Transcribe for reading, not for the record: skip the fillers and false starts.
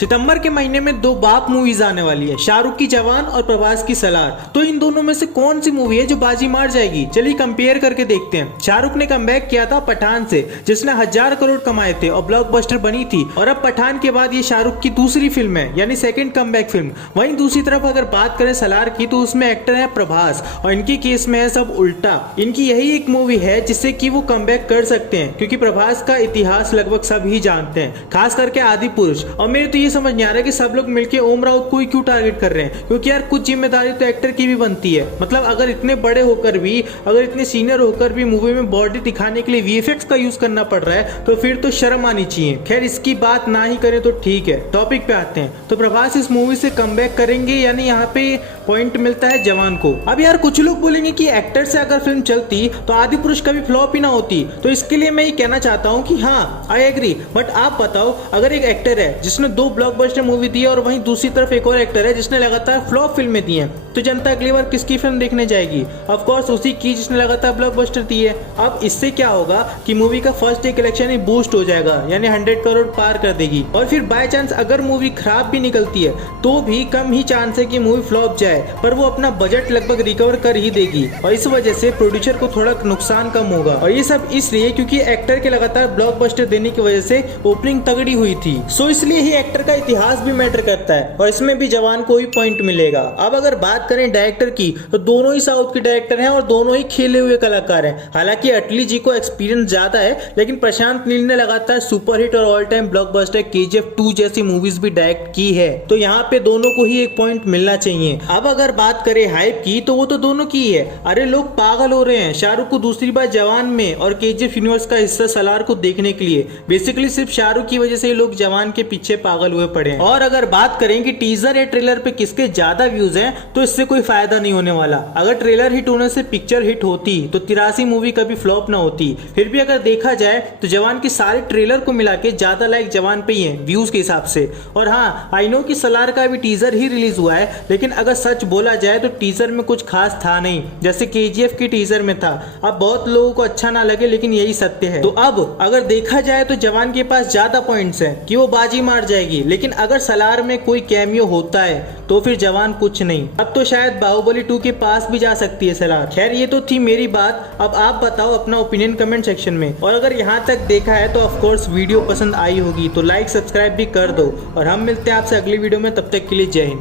सितंबर के महीने में दो बाप मूवीज आने वाली है, शाहरुख की जवान और प्रभास की सलार। तो इन दोनों में से कौन सी मूवी है जो बाजी मार जाएगी? चलिए कंपेयर करके देखते हैं। शाहरुख ने कमबैक किया था पठान से, जिसने 1000 करोड़ कमाए थे और ब्लॉकबस्टर बनी थी, और अब पठान के बाद ये शाहरुख की दूसरी फिल्म है, यानी सेकंड कमबैक फिल्म। वहीं दूसरी तरफ अगर बात करें सलार की, तो उसमें एक्टर है प्रभास, और इनके केस में है सब उल्टा। इनकी यही एक मूवी है जिससे कि वो कमबैक कर सकते हैं, क्योंकि प्रभास का इतिहास लगभग सब ही जानते हैं, खास करके आदि पुरुष। और मेरे तो ये समझ नहीं आ रहा है कि सब लोग मिलके ओम राउत को ही क्यों टारगेट कर रहे हैं, क्योंकि यार कुछ जिम्मेदारी तो एक्टर की भी बनती है। मतलब अगर इतने बड़े होकर भी, अगर इतने सीनियर होकर भी मूवी में बॉडी दिखाने के लिए वीएफएक्स का यूज करना पड़ रहा है, तो फिर तो शर्म आनी चाहिए। खैर, इसकी बात ना ही करें तो ठीक है। टॉपिक पे आते हैं। तो प्रभास इस मूवी से कमबैक करेंगे, यानी यहाँ पे पॉइंट मिलता है जवान को। अब यार कुछ लोग बोलेंगे कि एक्टर से अगर फिल्म चलती तो आदि पुरुष कभी फ्लॉप ही ना होती। तो इसके लिए मैं ये कहना चाहता हूँ कि हाँ, आई एग्री, बट आप बताओ, अगर एक एक्टर है जिसने 2 ब्लॉकबस्टर मूवी दी है, और वहीं दूसरी तरफ एक और एक्टर है जिसने लगातार फ्लॉप फिल्में दी हैं, तो जनता अगली बार किसकी फिल्म देखने जाएगी? ऑफ कोर्स उसी की जिसने लगातार ब्लॉकबस्टर दी है। अब इससे क्या होगा कि मूवी का फर्स्ट डे कलेक्शन ही बूस्ट हो जाएगा, यानी 100 करोड़ पार कर देगी। और फिर बाय चांस अगर मूवी खराब भी निकलती है, तो भी कम ही चांस है कि मूवी फ्लॉप जाए, पर वो अपना बजट लगभग रिकवर कर ही देगी, और इस वजह से प्रोड्यूसर को थोड़ा नुकसान कम होगा। और ये सब इसलिए क्योंकि एक्टर के लगातार ब्लॉकबस्टर देने की वजह से ओपनिंग तगड़ी हुई थी। सो इसलिए ही एक्टर का इतिहास भी मैटर करता है, और इसमें भी जवान को ही पॉइंट मिलेगा। अब अगर बात करें डायरेक्टर की, तो दोनों ही साउथ के डायरेक्टर हैं और दोनों ही खेले हुए कलाकार हैं। हालांकि अटली जी को एक्सपीरियंस ज्यादा है, लेकिन प्रशांत नील ने लगातार सुपरहिट और ऑल टाइम ब्लॉकबस्टर केजीएफ 2 जैसी मूवीज भी डायरेक्ट की है, तो यहाँ पे दोनों को ही एक पॉइंट मिलना चाहिए। अब अगर बात करें हाइप की, तो वो तो दोनों की है। अरे लोग पागल हो रहे हैं शाहरुख को दूसरी बार जवान में और केजीएफ यूनिवर्स का हिस्सा सलार को देखने के लिए। बेसिकली सिर्फ शाहरुख की वजह से लोग जवान के पीछे पागल हुए पड़े हैं। और अगर बात करें कि टीजर या ट्रेलर पे किसके ज्यादा व्यूज हैं, तो इससे कोई फायदा नहीं होने वाला। अगर ट्रेलर हिट होने से पिक्चर हिट होती, तो 83 मूवी कभी फ्लॉप ना होती। फिर भी अगर देखा जाए तो जवान के सारे ट्रेलर को मिला के ज्यादा लाइक जवान पे ही है व्यूज के हिसाब से। और हाँ, आई नो कि सलार का भी टीजर ही रिलीज हुआ है, लेकिन अगर सच बोला जाए तो टीजर में कुछ खास था नहीं, जैसे केजीएफ के टीजर में था। अब बहुत लोगों को अच्छा ना लगे, लेकिन यही सत्य है। तो अब अगर देखा जाए तो जवान के पास ज्यादा पॉइंट्स हैं कि वो बाजी मार जाएगी, लेकिन अगर सलार में कोई कैमियो होता है तो फिर जवान कुछ नहीं। अब तो शायद बाहुबली 2 के पास भी जा सकती है सलार। खैर, ये तो थी मेरी बात। अब आप बताओ अपना ओपिनियन कमेंट सेक्शन में, और अगर यहाँ तक देखा है तो ऑफ कोर्स वीडियो पसंद आई होगी तो लाइक सब्सक्राइब भी कर दो, और हम मिलते हैं आपसे अगली वीडियो में। तब तक के लिए जय हिंद।